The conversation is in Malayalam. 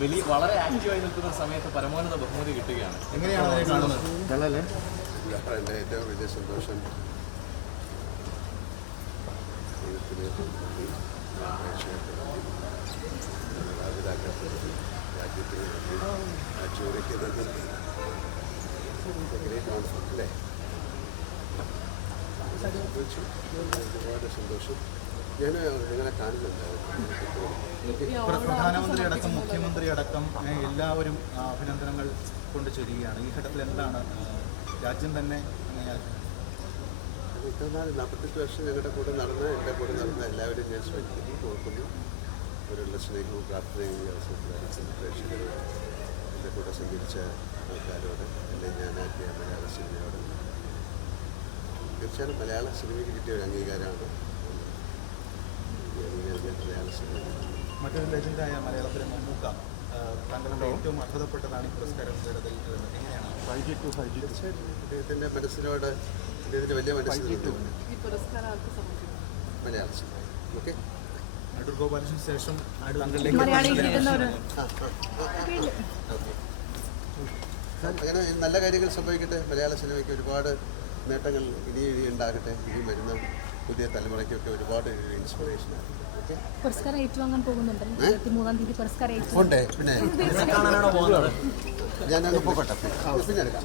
വലിയ വളരെ ആക്റ്റീവായി നിൽക്കുന്ന സമയത്ത് പരമോന്നത ബഹുമതി കിട്ടുകയാണ്. എങ്ങനെയാണ് അതിനെ കാണുന്നത്? എൻ്റെ ഏറ്റവും വലിയ സന്തോഷം രാജ്യത്തിന് ആ ചോരയ്ക്ക് അല്ലേ ഒരുപാട് സന്തോഷം. ഞാൻ നിങ്ങളെ കാണുന്നുണ്ടായിരുന്നു. പ്രധാനമന്ത്രി അടക്കം മുഖ്യമന്ത്രി അടക്കം എല്ലാവരും അഭിനന്ദനങ്ങൾ കൊണ്ട് ചൊല്ലുകയാണ്. ഈ ഘട്ടത്തിൽ എന്താണ് രാജ്യം തന്നെ 48 വർഷം ഞങ്ങളുടെ കൂടെ നടന്ന എൻ്റെ കൂടെ നടന്ന എല്ലാവരും ഞാൻ സ്മരിക്കുന്നു, ഓർക്കുന്നു. അവരുള്ള സ്നേഹവും പ്രാർത്ഥനയും ഈ അവസരത്തിൽ പ്രേക്ഷകരോട്, എൻ്റെ കൂടെ സഞ്ചരിച്ച ആൾക്കാരോട്, എന്നെ ഞാനാക്കിയ മലയാള സിനിമയോട്, തീർച്ചയായും മലയാള സിനിമയ്ക്ക് കിട്ടിയ ഒരു അംഗീകാരമാണ് മലയാള സിനിമ. മറ്റൊരു ലെജൻഡായ മലയാളത്തിലെ മമ്മൂക്ക താങ്കളുടെ ഏറ്റവും അർഹതപ്പെട്ടതാണ് ഈ പുരസ്കാരം എങ്ങനെയാണ്? തീർച്ചയായിട്ടും അദ്ദേഹത്തിൻ്റെ മനസ്സിനോട് അദ്ദേഹത്തിൻ്റെ വലിയ മനസ്സിൽ മലയാള സിനിമ. ഓക്കെ, അടൂർ ഗോപാലകൃഷ്ണന് ശേഷം അങ്ങനെ നല്ല കാര്യങ്ങൾ സംഭവിക്കട്ടെ. മലയാള സിനിമയ്ക്ക് ഒരുപാട് നേട്ടങ്ങൾ ഇനി ഉണ്ടാകട്ടെ. ഇനി വരുന്ന പുതിയ തലമുറയ്ക്കൊക്കെ ഒരുപാട് ഇൻസ്പിറേഷനാണ്. പുരസ്കാരം ഏറ്റുവാങ്ങാൻ പോകുന്നുണ്ടല്ലോ 23-ാം തീയതി പുരസ്കാരം ഉണ്ട്. പിന്നെ ഞാനങ്ങ് പോകട്ടെ, പിന്നെ എടുക്കാം.